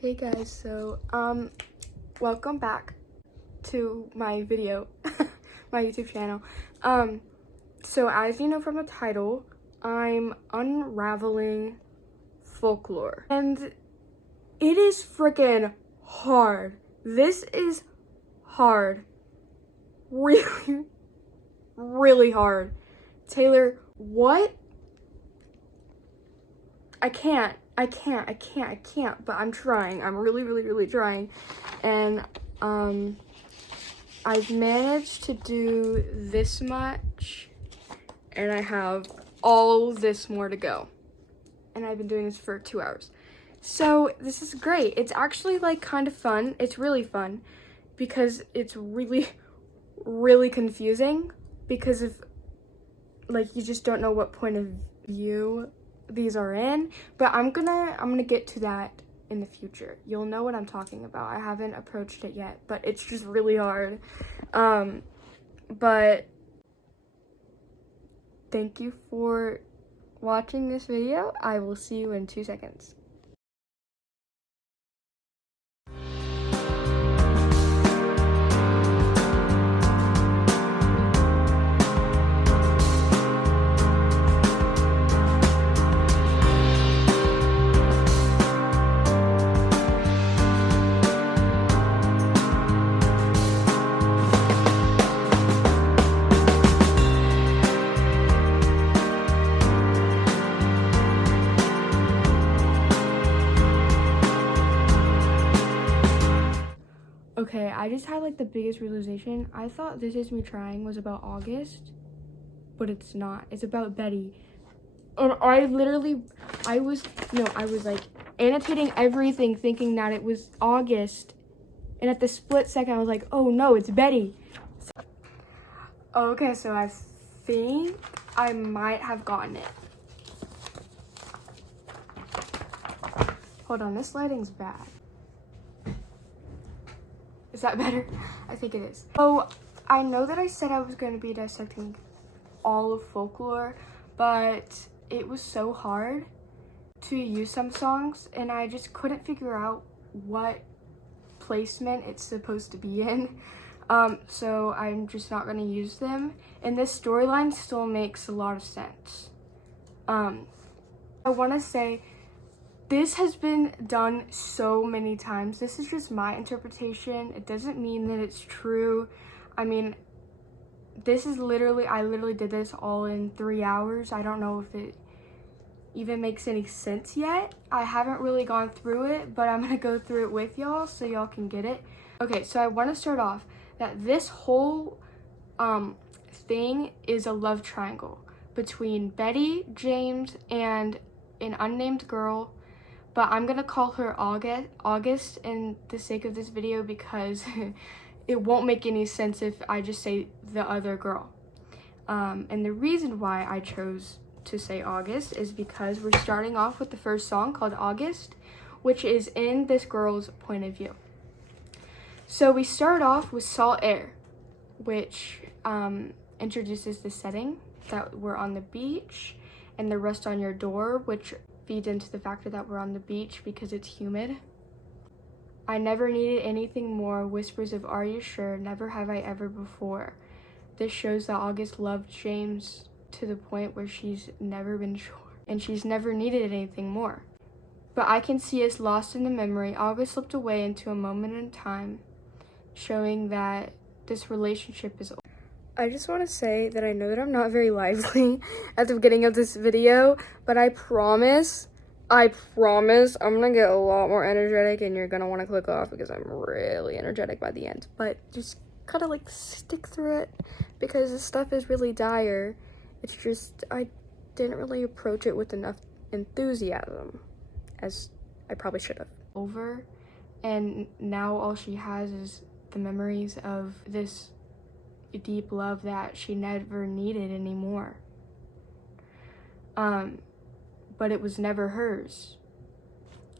Hey guys, so welcome back to my video, my YouTube channel. So as you know from the title, I'm unraveling folklore, and it is freaking hard. This is hard, really, really hard. Taylor, what? I can't, but I'm trying. I'm really trying. And I've managed to do this much, and I have all this more to go. And I've been doing this for 2 hours. So this is great. It's actually like kind of fun. It's really fun because it's really confusing because of like you just don't know what point of view these are in, but I'm gonna get to that in the future. You'll know what I'm talking about. I haven't approached it yet, but it's just really hard. But thank you for watching this video. I will see you in 2 seconds. Okay, I just had like the biggest realization. I thought This Is Me Trying was about August, but it's not. It's about Betty. And I was like annotating everything thinking that it was August. And at the split second, I was like, oh no, it's Betty. Okay, so I think I might have gotten it. Hold on, this lighting's bad. Is that better? I think it is. So I know that I said I was going to be dissecting all of folklore, but it was so hard to use some songs and I just couldn't figure out what placement it's supposed to be in. So I'm just not going to use them. And this storyline still makes a lot of sense. I want to say this has been done so many times. This is just my interpretation. It doesn't mean that it's true. I mean, this is I literally did this all in 3 hours. I don't know if it even makes any sense yet. I haven't really gone through it, but I'm gonna go through it with y'all so y'all can get it. Okay, so I want to start off that this whole thing is a love triangle between Betty, James, and an unnamed girl. But I'm gonna call her August in the sake of this video because it won't make any sense if I just say the other girl. And the reason why I chose to say August is because we're starting off with the first song called August, which is in this girl's point of view. So we start off with Salt Air, which introduces the setting that we're on the beach, and the Rust on Your Door, which feeds into the factor that we're on the beach because it's humid. I never needed anything more, whispers of are you sure, never have I ever before. This shows that August loved James to the point where she's never been sure, and she's never needed anything more. But I can see us lost in the memory. August slipped away into a moment in time, showing that this relationship is over. I just want to say that I know that I'm not very lively at the beginning of this video, but I promise I'm gonna get a lot more energetic and you're gonna want to click off because I'm really energetic by the end. But just kind of like stick through it because this stuff is really dire. It's just I didn't really approach it with enough enthusiasm as I probably should have. Over, and now all she has is the memories of this deep love that she never needed anymore. But it was never hers,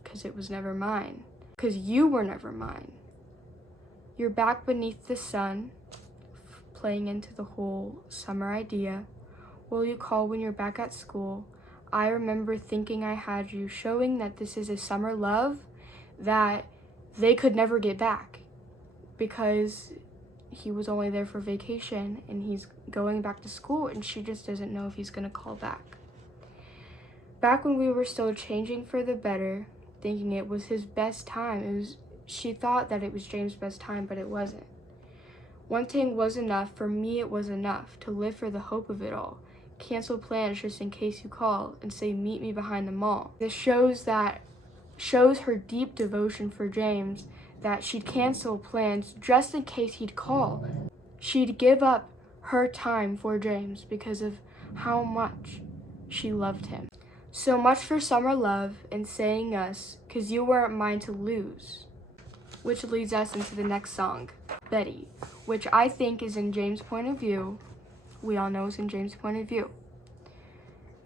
because it was never mine, because you were never mine. You're back beneath the sun, playing into the whole summer idea. Will you call when you're back at school? I remember thinking I had you, showing that this is a summer love that they could never get back because he was only there for vacation and he's going back to school, and she just doesn't know if he's gonna call back. Back when we were still changing for the better, thinking it was his best time, she thought that it was James' best time, but it wasn't. One thing was enough. For me, it was enough to live for the hope of it all. Cancel plans just in case you call and say, meet me behind the mall. This shows her deep devotion for James, that she'd cancel plans just in case he'd call. She'd give up her time for James because of how much she loved him. So much for summer love and saying us, 'cause you weren't mine to lose. Which leads us into the next song, Betty, which I think is in James' point of view. We all know it's in James' point of view.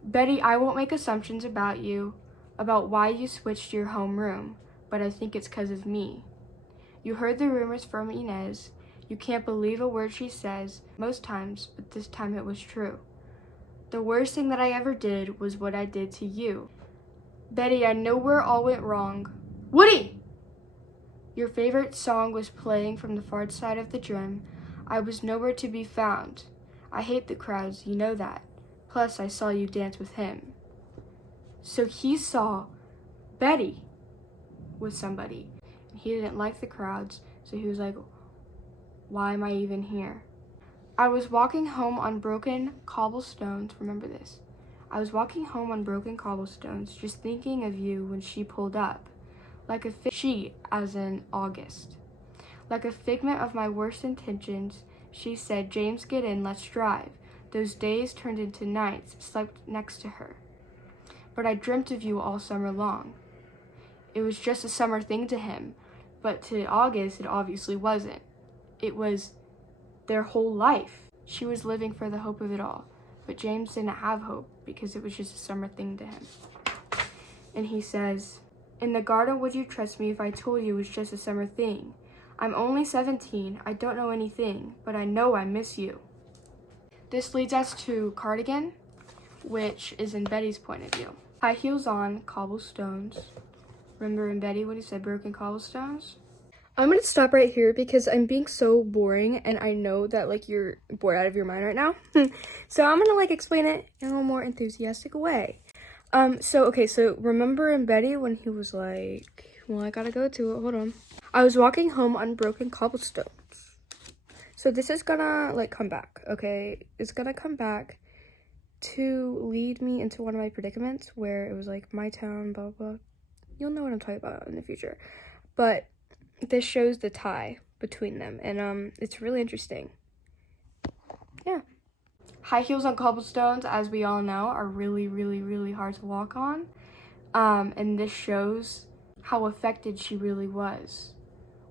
Betty, I won't make assumptions about you, about why you switched your homeroom, but I think it's 'cause of me. You heard the rumors from Inez. You can't believe a word she says, most times, but this time it was true. The worst thing that I ever did was what I did to you. Betty, I know where all went wrong. Woody! Your favorite song was playing from the far side of the gym. I was nowhere to be found. I hate the crowds, you know that. Plus, I saw you dance with him. So he saw Betty with somebody. He didn't like the crowds, so he was like, why am I even here? I was walking home on broken cobblestones. Remember this. I was walking home on broken cobblestones, just thinking of you when she pulled up. Like she, as in August. Like a figment of my worst intentions, she said, James, get in, let's drive. Those days turned into nights, slept next to her. But I dreamt of you all summer long. It was just a summer thing to him, but to August, it obviously wasn't. It was their whole life. She was living for the hope of it all, but James didn't have hope because it was just a summer thing to him. And he says, in the garden, would you trust me if I told you it was just a summer thing? I'm only 17, I don't know anything, but I know I miss you. This leads us to Cardigan, which is in Betty's point of view. High heels on, cobblestones. Remember in Betty when he said broken cobblestones? I'm gonna stop right here because I'm being so boring and I know that like you're bored out of your mind right now. So I'm gonna like explain it in a more enthusiastic way. So remember in Betty when he was like, well, I gotta go to it, hold on. I was walking home on broken cobblestones. So this is gonna like come back, okay? It's gonna come back to lead me into one of my predicaments where it was like my town, blah, blah. You'll know what I'm talking about in the future. But this shows the tie between them and it's really interesting. Yeah. High heels on cobblestones, as we all know, are really, really, really hard to walk on. And this shows how affected she really was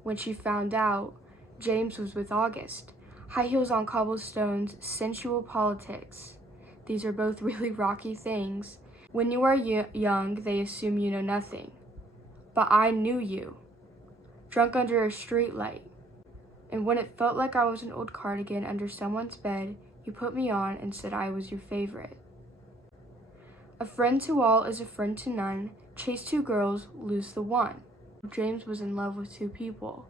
when she found out James was with August. High heels on cobblestones, sensual politics. These are both really rocky things. When you are young, they assume you know nothing. But I knew you. Drunk under a street light. And when it felt like I was an old cardigan under someone's bed, you put me on and said I was your favorite. A friend to all is a friend to none. Chase two girls, lose the one. James was in love with two people,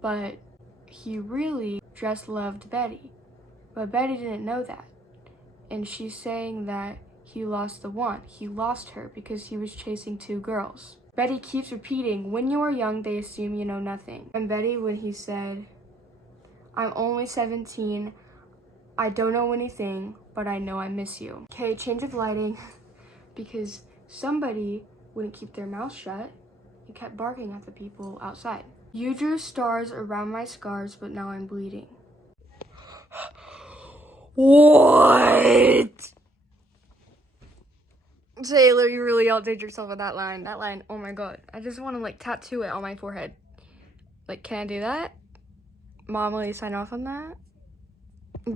but he really just loved Betty. But Betty didn't know that. And she's saying that he lost the one. He lost her because he was chasing two girls. Betty keeps repeating, when you are young, they assume you know nothing. And Betty, when he said, I'm only 17, I don't know anything, but I know I miss you. Okay, change of lighting, because somebody wouldn't keep their mouth shut and kept barking at the people outside. You drew stars around my scars, but now I'm bleeding. What? Taylor, you really outdid yourself with that line. That line, oh my god. I just want to like tattoo it on my forehead. Like, can I do that? Mom, will you sign off on that?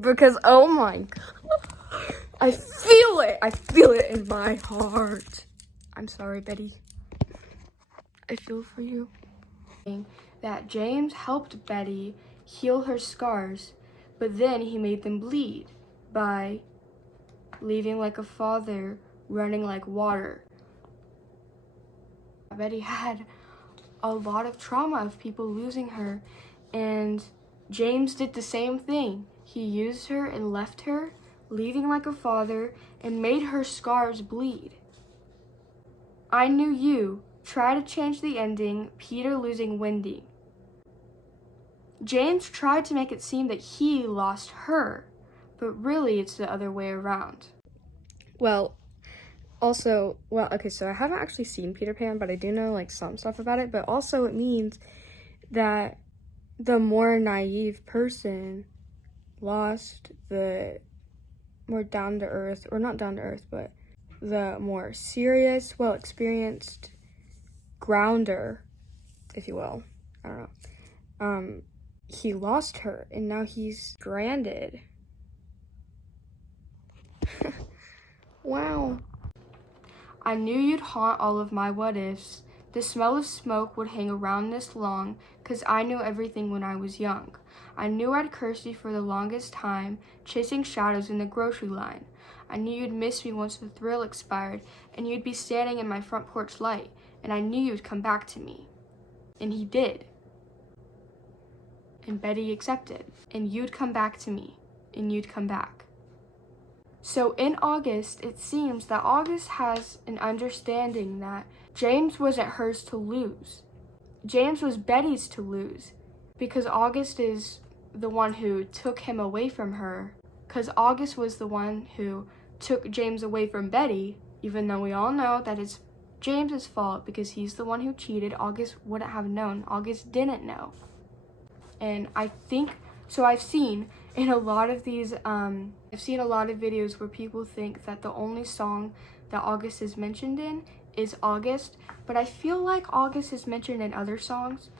Because, oh my god. I feel it. I feel it in my heart. I'm sorry, Betty. I feel for you. That James helped Betty heal her scars, but then he made them bleed by leaving like a father, running like water. Betty had a lot of trauma of people losing her, and James did the same thing. He used her and left her, leaving like a father, and made her scars bleed. I knew you. Try to change the ending, Peter losing Wendy. James tried to make it seem that he lost her, but really it's the other way around. Okay, so I haven't actually seen Peter Pan, but I do know like some stuff about it, but also it means that the more naive person lost the more down to earth, or not down to earth, but the more serious, well experienced grounder, if you will. I don't know. He lost her and now he's stranded. Wow. I knew you'd haunt all of my what ifs. The smell of smoke would hang around this long, 'cause I knew everything when I was young. I knew I'd curse you for the longest time, chasing shadows in the grocery line. I knew you'd miss me once the thrill expired, and you'd be standing in my front porch light, and I knew you'd come back to me. And he did. And Betty accepted, and you'd come back to me, and you'd come back. So in August, it seems that August has an understanding that James wasn't hers to lose. James was Betty's to lose, because August is the one who took him away from her, because August was the one who took James away from Betty, even though we all know that it's James's fault because he's the one who cheated. August wouldn't have known. August didn't know. And I think, so I've seen in a lot of these, I've seen a lot of videos where people think that the only song that August is mentioned in is August, but I feel like August is mentioned in other songs,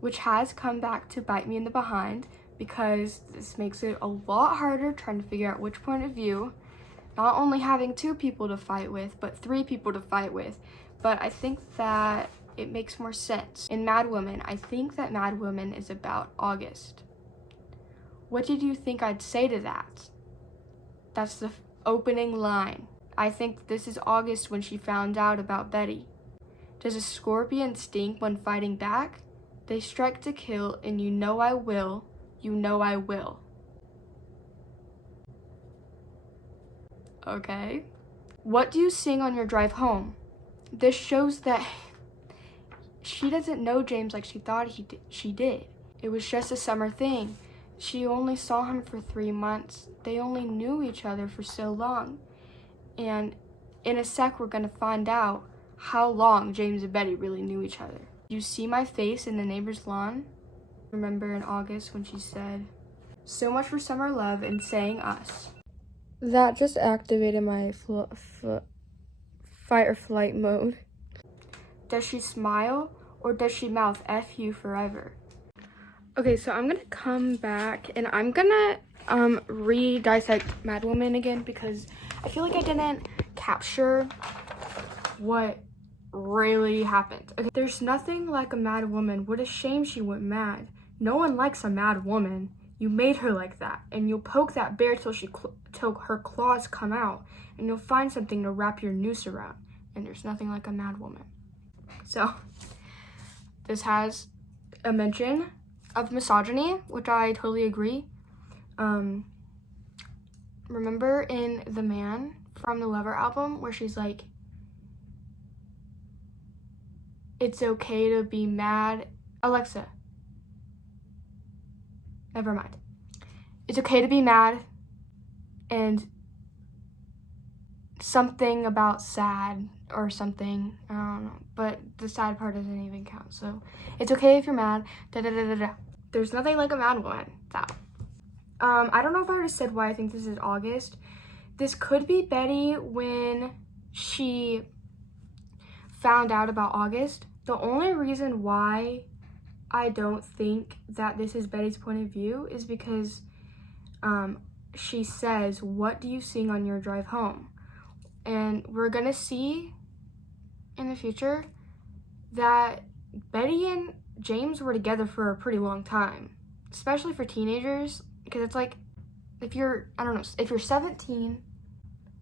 which has come back to bite me in the behind, because this makes it a lot harder trying to figure out which point of view, not only having 2 people to fight with, but 3 people to fight with. But I think that it makes more sense. In Mad Woman, I think that Mad Woman is about August. What did you think I'd say to that? That's the opening line. I think this is August when she found out about Betty. Does a scorpion sting when fighting back? They strike to kill, and you know I will, you know I will. Okay. What do you sing on your drive home? This shows that she doesn't know James like she thought she did. It was just a summer thing. She only saw him for 3 months. They only knew each other for so long. And in a sec, we're gonna find out how long James and Betty really knew each other. You see my face in the neighbor's lawn? Remember in August when she said, "So much for summer love and saying us." That just activated my fight or flight mode. Does she smile or does she mouth F you forever? Okay, so I'm gonna come back and I'm gonna re-dissect Mad Woman again, because I feel like I didn't capture what really happened. Okay, there's nothing like a mad woman. What a shame she went mad. No one likes a mad woman. You made her like that, and you'll poke that bear till her claws come out, and you'll find something to wrap your noose around. And there's nothing like a mad woman. So this has a mention of misogyny, which I totally agree. Remember in The Man from the Lover album where she's like, "It's okay to be mad." Alexa, never mind. It's okay to be mad, and something about sad or something, I don't know, but the sad part doesn't even count. So it's okay if you're mad, da da da da da. There's nothing like a mad woman. That. I don't know if I already said why I think this is August. This could be Betty when she found out about August. The only reason why I don't think that this is Betty's point of view is because she says, "What do you sing on your drive home?" And we're gonna see in the future that Betty and James were together for a pretty long time, especially for teenagers, because it's like, if you're 17,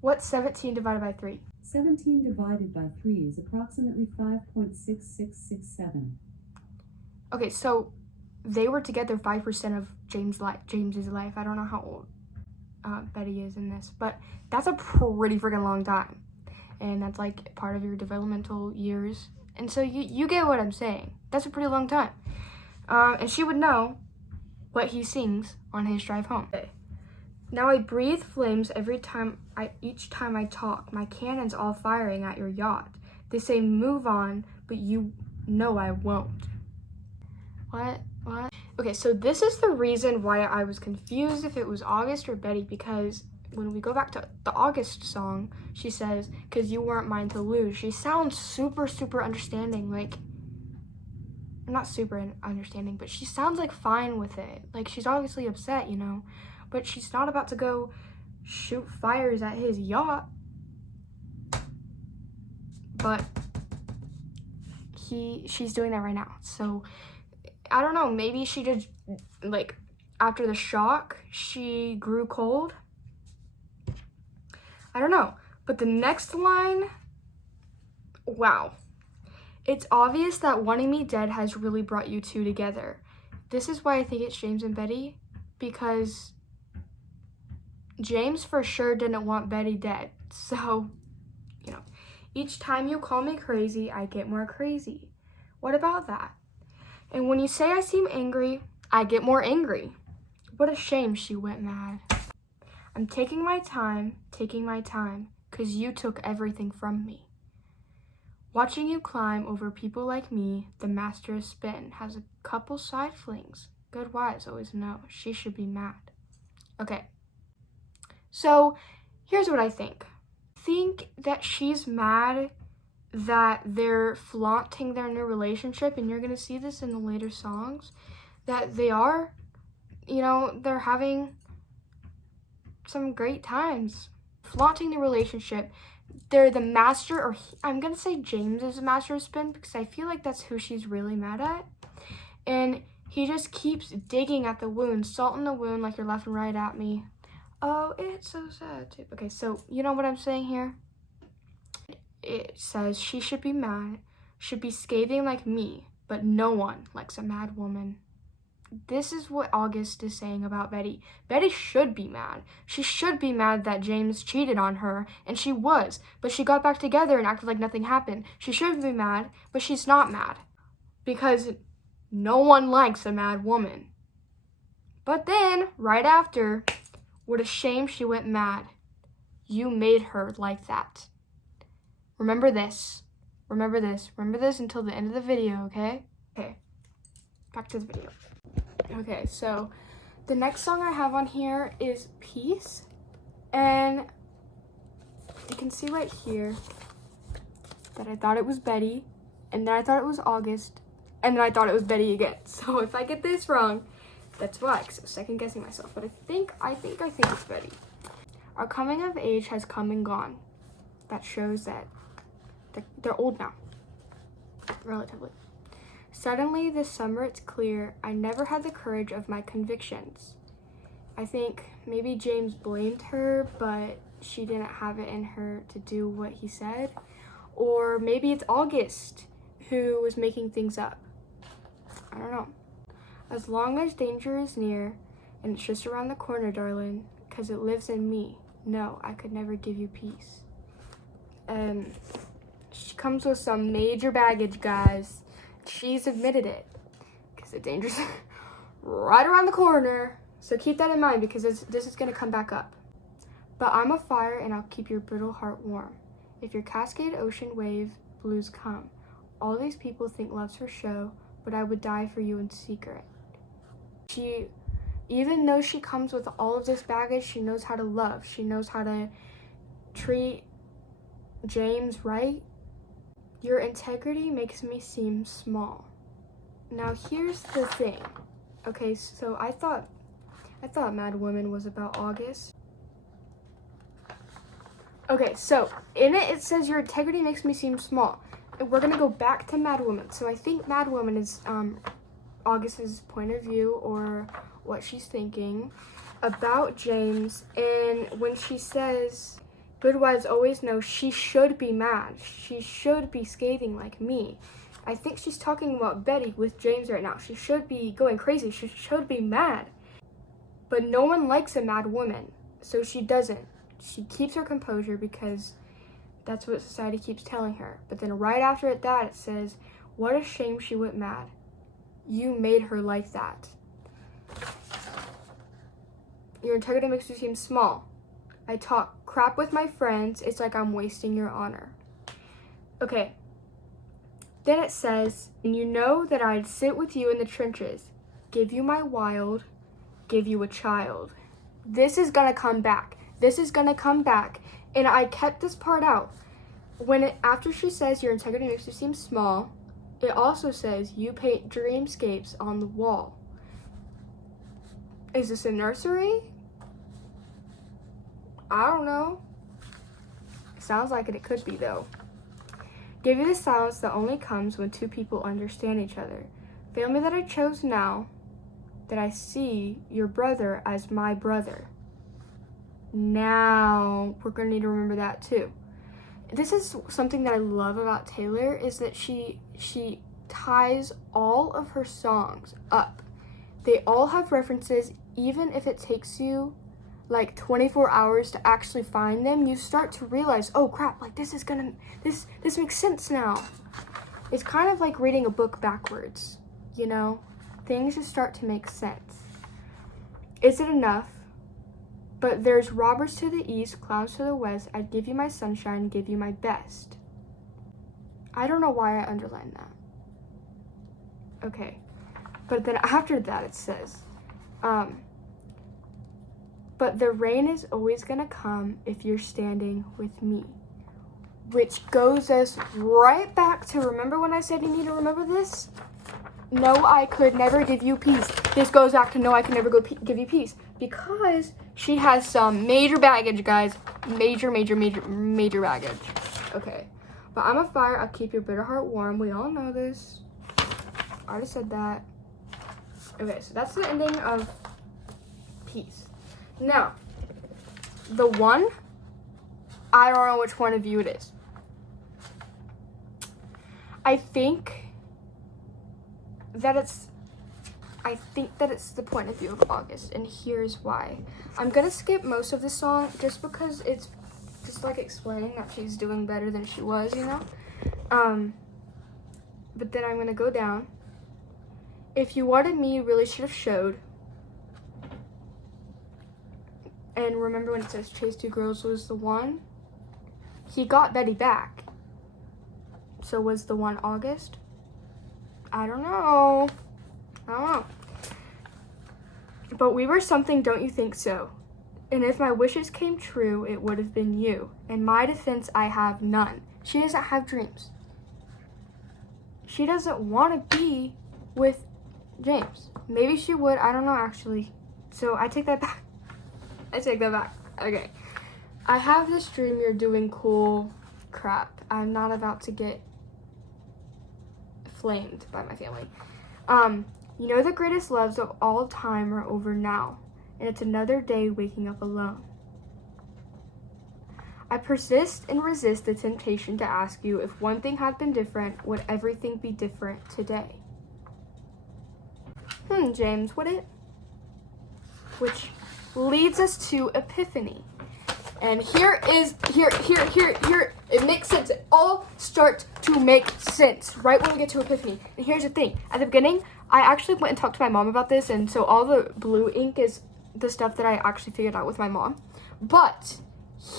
what's 17 divided by 3? 17 divided by 3 is approximately 5.6667. Okay, so they were together 5% of James's life. I don't know how old Betty is in this, but that's a pretty freaking long time. And that's like part of your developmental years. And so you get what I'm saying. That's a pretty long time. And she would know what he sings on his drive home. Okay. Now I breathe flames each time I talk. My cannons all firing at your yacht. They say move on, but you know I won't. What? Okay, so this is the reason why I was confused if it was August or Betty, because when we go back to the August song, she says, "'Cause you weren't mine to lose." She sounds super, super understanding. Like, not super understanding, but she sounds like fine with it. Like, she's obviously upset, you know, but she's not about to go shoot fires at his yacht. But she's doing that right now. So I don't know, maybe she did, like, after the shock, she grew cold. I don't know. But the next line, wow. It's obvious that wanting me dead has really brought you two together. This is why I think it's James and Betty, because James for sure didn't want Betty dead. So, you know, each time you call me crazy, I get more crazy. What about that? And when you say I seem angry, I get more angry. What a shame she went mad. I'm taking my time, 'cause you took everything from me. Watching you climb over people like me, the master of spin, has a couple side flings. Good wives always know. She should be mad. Okay. So, here's what I think. I think that she's mad that they're flaunting their new relationship, and you're going to see this in the later songs, that they are, you know, they're having some great times. Flaunting the relationship. They're the master, or I'm going to say James is the master of spin, because I feel like that's who she's really mad at. And he just keeps digging at the wound, salt in the wound, like you're left and right at me. Oh, it's so sad too. Okay, so you know what I'm saying here? It says she should be mad, should be scathing like me, but no one likes a mad woman. This is what August is saying about Betty. Betty should be mad. She should be mad that James cheated on her, and she was, but she got back together and acted like nothing happened. She should be mad, but she's not mad, because no one likes a mad woman. But then, right after, what a shame she went mad. You made her like that. Remember this. Remember this. Remember this until the end of the video, okay? Okay, back to the video. Okay, so the next song I have on here is Peace. And you can see right here that I thought it was Betty, and then I thought it was August, and then I thought it was Betty again. So if I get this wrong, that's why, because I'm second guessing myself. But I think it's Betty. Our coming of age has come and gone. That shows that they're old now, relatively. Suddenly this summer it's clear I never had the courage of my convictions. I think maybe James blamed her, but she didn't have it in her to do what he said. Or maybe it's August who was making things up. I don't know. As long as danger is near, and it's just around the corner, darling, 'cause it lives in me. No, I could never give you peace. She comes with some major baggage, guys. She's admitted it, because the danger's right around the corner. So keep that in mind, because this is going to come back up. But I'm a fire, and I'll keep your brittle heart warm. If your cascade ocean wave blues come, all these people think love's for show, but I would die for you in secret. Even though she comes with all of this baggage, she knows how to love. She knows how to treat James right. Your integrity makes me seem small. Now here's the thing. Okay, so I thought Mad Woman was about August. Okay, so in it says your integrity makes me seem small. And we're gonna go back to Mad Woman. So I think Mad Woman is August's point of view, or what she's thinking about James. And when she says Good wives always know she should be mad. She should be scathing like me. I think she's talking about Betty with James right now. She should be going crazy. She should be mad. But no one likes a mad woman, so she doesn't. She keeps her composure because that's what society keeps telling her. But then right after that, it says, what a shame she went mad. You made her like that. Your integrity makes you seem small. I talk crap with my friends. It's like I'm wasting your honor. Okay. Then it says, and you know that I'd sit with you in the trenches, give you my wild, give you a child. This is gonna come back. This is gonna come back. And I kept this part out. After she says your integrity makes you seem small, it also says you paint dreamscapes on the wall. Is this a nursery? I don't know. Sounds like it could be though. Give you the silence that only comes when two people understand each other. Family that I chose now, that I see your brother as my brother. Now, we're gonna need to remember that too. This is something that I love about Taylor, is that she ties all of her songs up. They all have references, even if it takes you like 24 hours to actually find them. You start to realize, oh crap, like this makes sense now. It's kind of like reading a book backwards, you know? Things just start to make sense. Is it enough? But there's robbers to the east, clowns to the west. I'd give you my sunshine, give you my best. I don't know why I underlined that. Okay. But then after that it says, but the rain is always gonna come if you're standing with me. Which goes us right back to, remember when I said you need to remember this? No, I could never give you peace. This goes back to no, I can never give you peace. Because she has some major baggage, guys. Major baggage. Okay. But I'm a fire, I'll keep your bitter heart warm. We all know this. I already said that. Okay, so that's the ending of Peace. Now, the one, I don't know which one of you it is. I think that it's the point of view of August, and here's why. I'm gonna skip most of the song just because it's just like explaining that she's doing better than she was, you know? But then I'm gonna go down. If you wanted me, you really should have showed. And remember when it says chase two girls was the one? He got Betty back. So was the one August? I don't know. But we were something, don't you think so? And if my wishes came true, it would have been you. In my defense, I have none. She doesn't have dreams. She doesn't want to be with James. Maybe she would, I don't know actually. So I take that back. Okay. I have this dream you're doing cool crap. I'm not about to get flamed by my family. You know the greatest loves of all time are over now, and it's another day waking up alone. I persist and resist the temptation to ask you if one thing had been different, would everything be different today? James, would it? Which leads us to Epiphany. And here, it makes sense. It all starts to make sense right when we get to Epiphany. And here's the thing. At the beginning, I actually went and talked to my mom about this, and so all the blue ink is the stuff that I actually figured out with my mom. But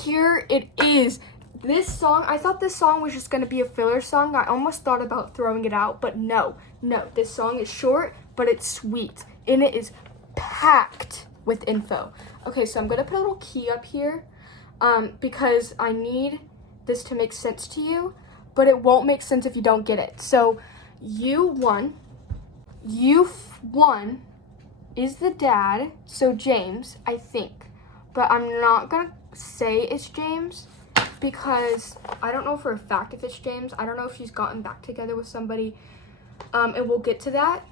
here it is. This song, I thought this song was just going to be a filler song. I almost thought about throwing it out, but no. This song is short, but it's sweet. And it is packed with info. Okay, so I'm going to put a little key up here because I need this to make sense to you, but it won't make sense if you don't get it. So U1 is the dad, so James, I think. But I'm not going to say it's James because I don't know for a fact if it's James. I don't know if she's gotten back together with somebody, and we'll get to that.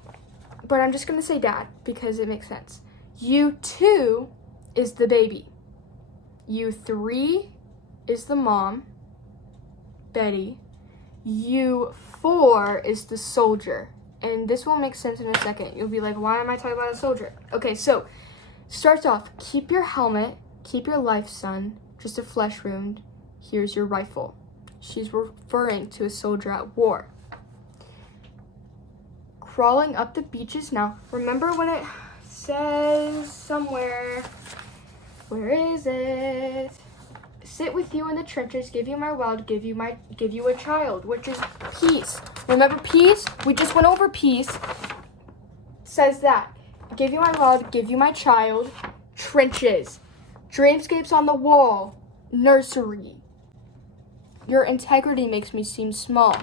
But I'm just going to say dad because it makes sense. U2 is the baby. U3 is the mom, Betty. U4 is the soldier. And this will make sense in a second. You'll be like, why am I talking about a soldier? Okay, so starts off, keep your helmet, keep your life, son. Just a flesh wound. Here's your rifle. She's referring to a soldier at war. Crawling up the beaches now. Remember when it says somewhere, where is it? Sit with you in the trenches, give you my world, give you a child, which is peace. Remember peace? We just went over peace. Says that. Give you my world, give you my child, trenches, dreamscapes on the wall, nursery. Your integrity makes me seem small.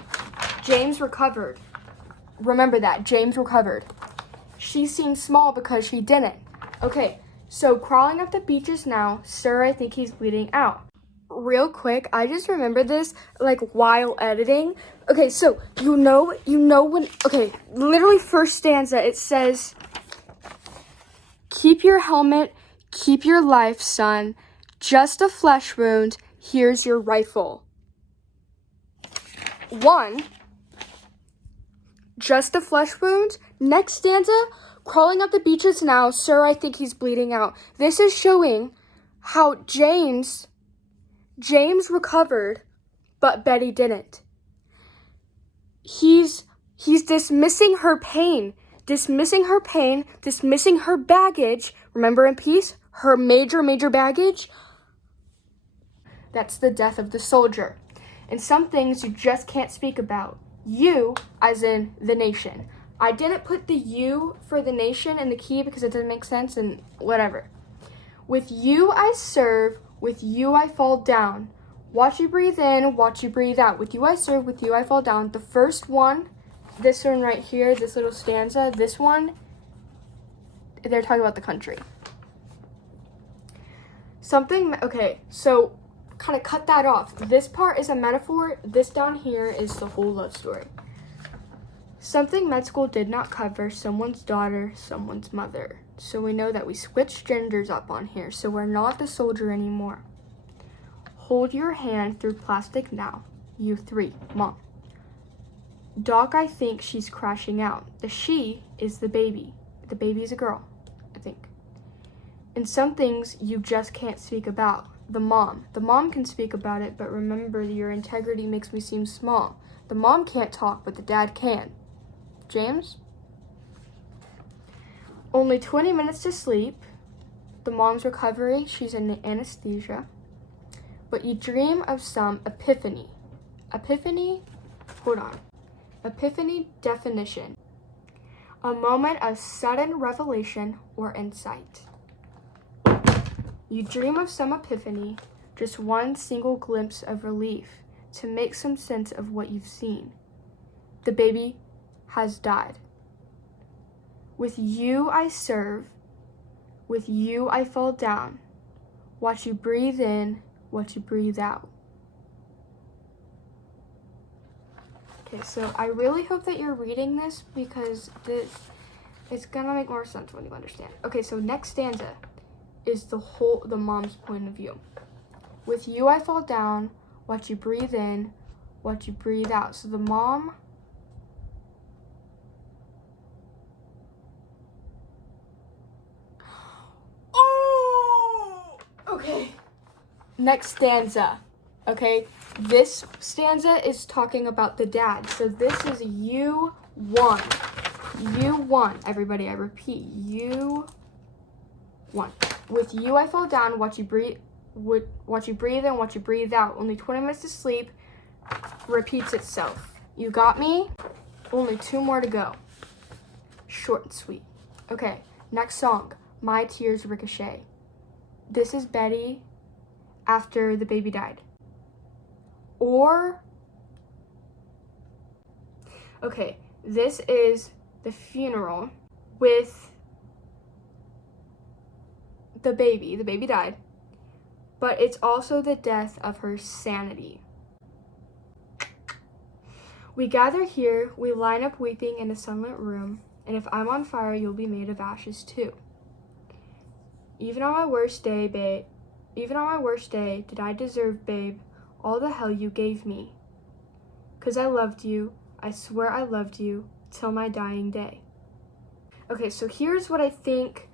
James recovered. Remember that, James recovered. She seemed small because she didn't. Okay, so crawling up the beaches now, sir, I think he's bleeding out. Real quick, I just remembered this, like, while editing. Okay, so, you know when, okay, literally first stanza, it says, keep your helmet, keep your life, son. Just a flesh wound, here's your rifle. 1, just a flesh wound. Next stanza, crawling up the beaches now, sir, I think he's bleeding out. This is showing how James recovered, but Betty didn't. He's dismissing her pain, dismissing her baggage. Remember in peace, her major baggage? That's the death of the soldier. And some things you just can't speak about. You, as in the nation. I didn't put the U for the nation in the key because it doesn't make sense and whatever. With you I serve, with you I fall down. Watch you breathe in, watch you breathe out. With you I serve, with you I fall down. The first one, this one right here, this little stanza, this one, they're talking about the country. Okay, so kind of cut that off. This part is a metaphor. This down here is the whole love story. Something med school did not cover, someone's daughter, someone's mother. So we know that we switched genders up on here, so we're not the soldier anymore. Hold your hand through plastic now. You 3, mom. Doc, I think she's crashing out. The she is the baby. The baby is a girl, I think. And some things you just can't speak about. The mom can speak about it, but remember your integrity makes me seem small. The mom can't talk, but the dad can. James? Only 20 minutes to sleep. The mom's recovery, she's in anesthesia. But you dream of some epiphany. Epiphany definition. A moment of sudden revelation or insight. You dream of some epiphany, just one single glimpse of relief to make some sense of what you've seen. The baby has died. With you I serve, with you I fall down. Watch you breathe in, watch you breathe out. Okay, so I really hope that you're reading this because it's gonna make more sense when you understand. Okay, so next stanza is the mom's point of view. With you I fall down, watch you breathe in, watch you breathe out. So the mom, okay. Next stanza, okay? This stanza is talking about the dad. So this is U1. U1, everybody, I repeat, U1. With you I fall down, watch you breathe in, watch you breathe out. Only 20 minutes to sleep, repeats itself. You got me? Only 2 more to go. Short and sweet. Okay, next song, My Tears Ricochet. This is Betty after the baby died. Or, okay, this is the funeral with the baby. The baby died. But it's also the death of her sanity. We gather here, we line up weeping in a sunlit room, and if I'm on fire, you'll be made of ashes too. Even on my worst day, babe, Even on my worst day, did I deserve, babe, all the hell you gave me? 'Cause I loved you, I swear I loved you, till my dying day. Okay, so here's what I think,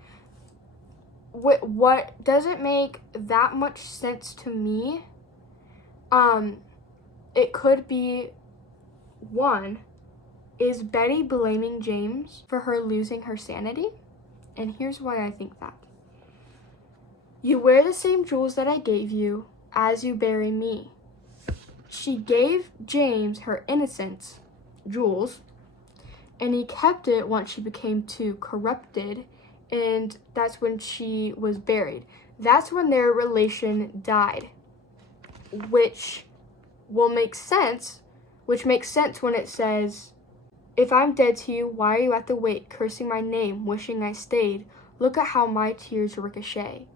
what doesn't make that much sense to me. It could be, one, is Betty blaming James for her losing her sanity? And here's why I think that. You wear the same jewels that I gave you as you bury me. She gave James her innocence, jewels, and he kept it once she became too corrupted, and that's when she was buried. That's when their relation died, which makes sense when it says, if I'm dead to you, why are you at the wake, cursing my name, wishing I stayed? Look at how my tears ricochet.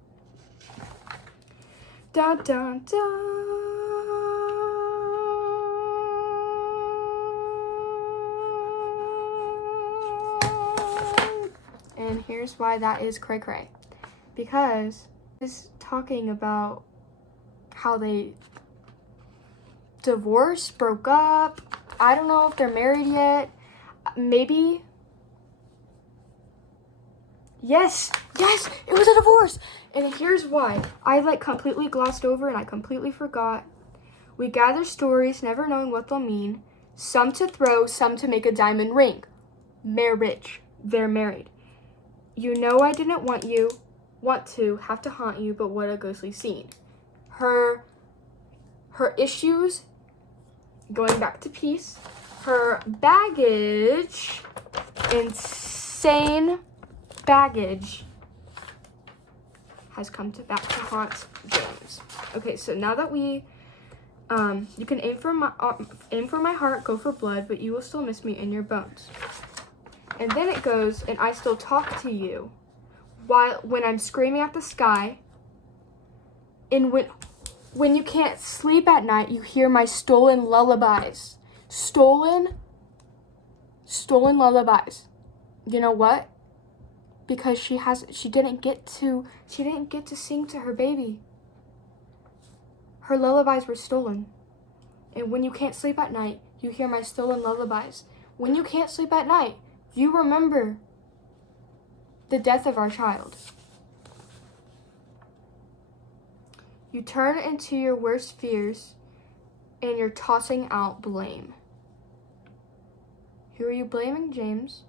Dun, dun, dun. And here's why that is cray cray. Because it's talking about how they divorced, broke up. I don't know if they're married yet. Maybe. Yes, it was a divorce. And here's why. I completely glossed over and I completely forgot. We gather stories, never knowing what they'll mean. Some to throw, some to make a diamond ring. Marriage. They're married. You know I didn't want to, have to haunt you, but what a ghostly scene. Her issues, going back to peace. Her baggage, insane baggage, has come back to haunt James. Okay, so now that we, you can aim for my heart, go for blood, but you will still miss me in your bones. And then it goes, and I still talk to you when I'm screaming at the sky. And when you can't sleep at night, you hear my stolen lullabies. Stolen lullabies. You know what? Because she didn't get to sing to her baby. Her lullabies were stolen. And when you can't sleep at night, you hear my stolen lullabies. When you can't sleep at night, you remember the death of our child. You turn into your worst fears and you're tossing out blame. Who are you blaming, James?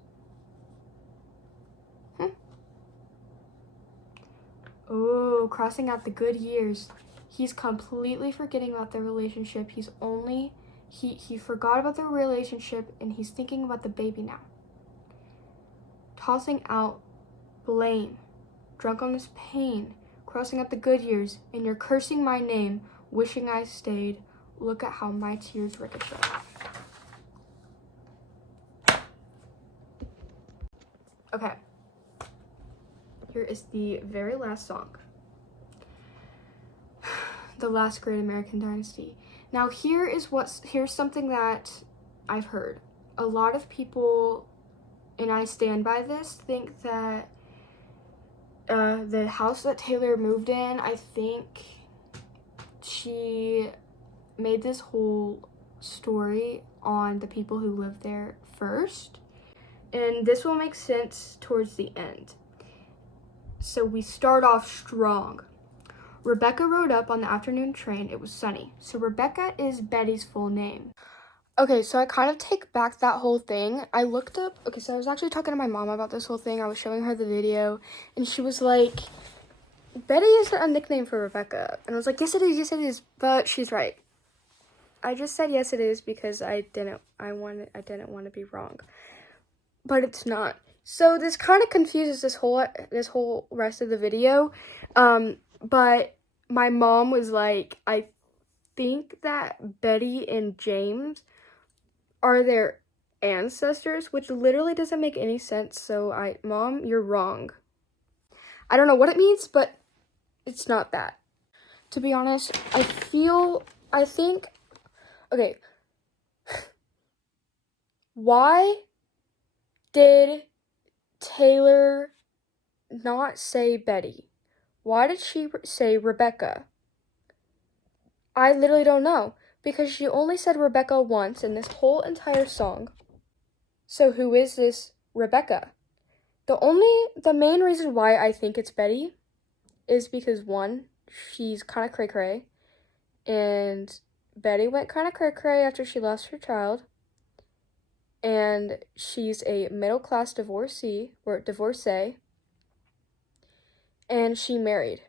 Oh, crossing out the good years. He's completely forgetting about the relationship. He forgot about the relationship and he's thinking about the baby now. Tossing out blame, drunk on this pain, crossing out the good years, and you're cursing my name, wishing I stayed. Look at how my tears ricochet. Okay. Here is the very last song. The Last Great American Dynasty. Now here's something that I've heard. A lot of people, and I stand by this, think that the house that Taylor moved in, I think she made this whole story on the people who lived there first. And this will make sense towards the end. So we start off strong. Rebecca rode up on the afternoon train. It was sunny. So Rebecca is Betty's full name. Okay, so I kind of take back that whole thing. I looked up, so I was actually talking to my mom about this whole thing. I was showing her the video, and she was like, Betty is a nickname for Rebecca. And I was like, yes it is, but she's right. I just said yes it is because I didn't want to be wrong. But it's not. So this kind of confuses this whole rest of the video. But my mom was like, I think that Betty and James are their ancestors, which literally doesn't make any sense. So Mom, you're wrong. I don't know what it means, but it's not that. To be honest, okay. Why did Taylor not say Betty? Why did she say Rebecca? I literally don't know, because she only said Rebecca once in this whole entire song. So who is this Rebecca? The main reason why I think it's Betty is because, one, she's kind of cray-cray, and Betty went kind of cray-cray after she lost her child, and she's a middle-class divorcee, and she married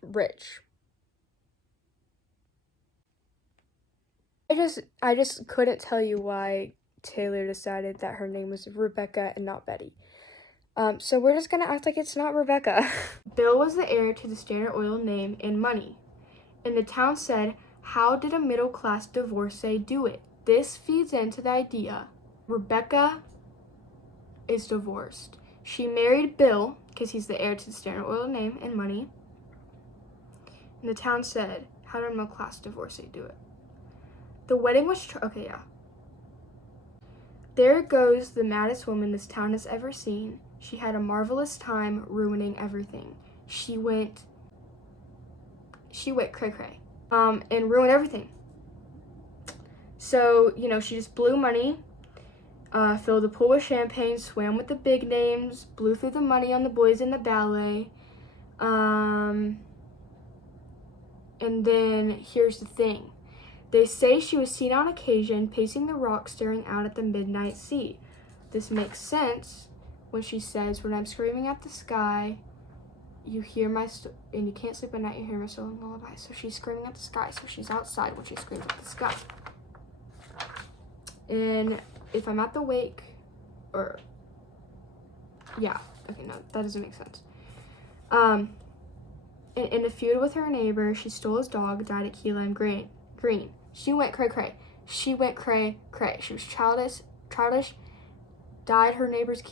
rich. I just couldn't tell you why Taylor decided that her name was Rebecca and not Betty. So we're just gonna act like it's not Rebecca. Bill was the heir to the Standard Oil name and money. And the town said, how did a middle-class divorcee do it? This feeds into the idea Rebecca is divorced. She married Bill, because he's the heir to the Standard Oil name and money. And the town said, how did a middle-class divorcee do it? The wedding was, okay, yeah. There goes the maddest woman this town has ever seen. She had a marvelous time ruining everything. She went cray-cray, and ruined everything. So, she just blew money, filled the pool with champagne, swam with the big names, blew through the money on the boys in the ballet. And then here's the thing. They say she was seen on occasion pacing the rocks staring out at the midnight sea. This makes sense when she says, when I'm screaming at the sky, you hear and you can't sleep at night, you hear my stolen lullaby. So she's screaming at the sky, so she's outside when she screams at the sky. And if I'm at the wake, yeah, okay, no, that doesn't make sense. In a feud with her neighbor, she stole his dog, died at Key Lime Green. She went cray-cray. She was childish, died her neighbor's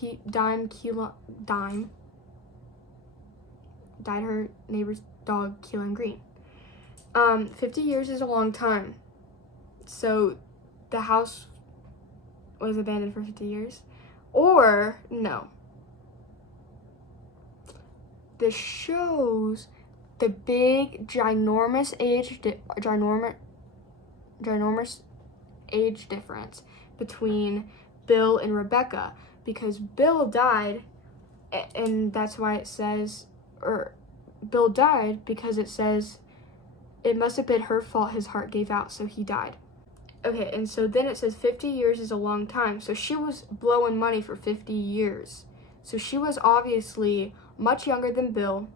died her neighbor's dog, Key Lime Green. 50 years is a long time. So the house was abandoned for 50 years? Or, no. This shows the big, ginormous age difference between Bill and Rebecca, because Bill died, and that's why it says, Bill died because it says it must have been her fault his heart gave out, so he died. Okay, and so then it says 50 years is a long time, so she was blowing money for 50 years. So she was obviously much younger than Bill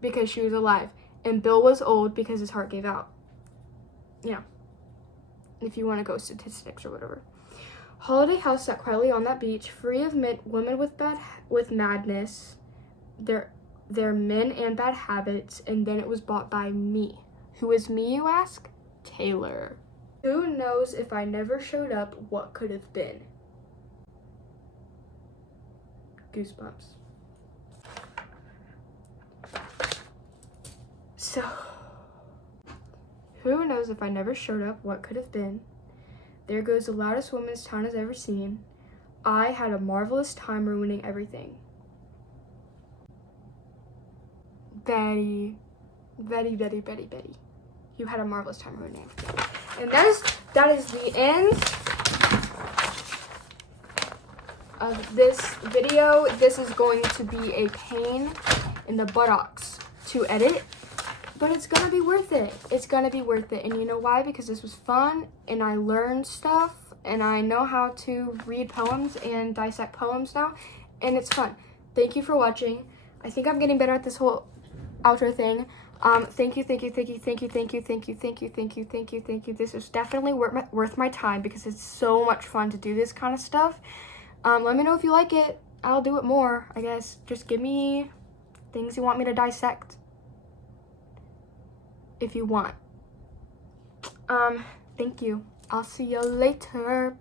because she was alive, and Bill was old because his heart gave out. If you want to go statistics or whatever. Holiday House sat quietly on that beach, free of women with madness, their men and bad habits, and then it was bought by me. Who is me, you ask? Taylor. Who knows if I never showed up, what could have been? Goosebumps. So, who knows if I never showed up, what could have been? There goes the loudest woman this town has ever seen. I had a marvelous time ruining everything. Betty. You had a marvelous time ruining everything. And that is the end of this video. This is going to be a pain in the buttocks to edit, but it's gonna be worth it. It's gonna be worth it. And you know why? Because this was fun, and I learned stuff, and I know how to read poems and dissect poems now, and it's fun. Thank you for watching. I think I'm getting better at this whole outro thing. Thank you. This was definitely worth my time because it's so much fun to do this kind of stuff. Let me know if you like it. I'll do it more, I guess. Just give me things you want me to dissect, if you want. Thank you. I'll see you later.